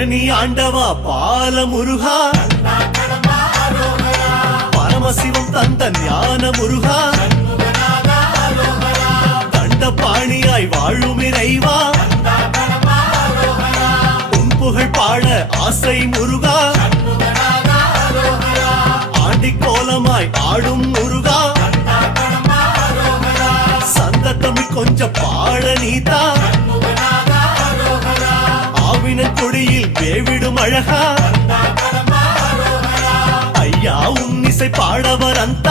பழனி ஆண்டவா பால முருகா, பரமசிவம் தந்த ஞான முருகா, தண்டபாணியாய் வாழும் இறைவா, உன் புகழ் பாட ஆசை முருகா, ஆண்டி கோலமாய் ஆடும் முருகா, சந்த தமிழ் கொஞ்சம் பாட நீதா, ஆவின கொடியில் வேவிடும் அழகா, ஐயா உன் இசை பாடவர் அந்த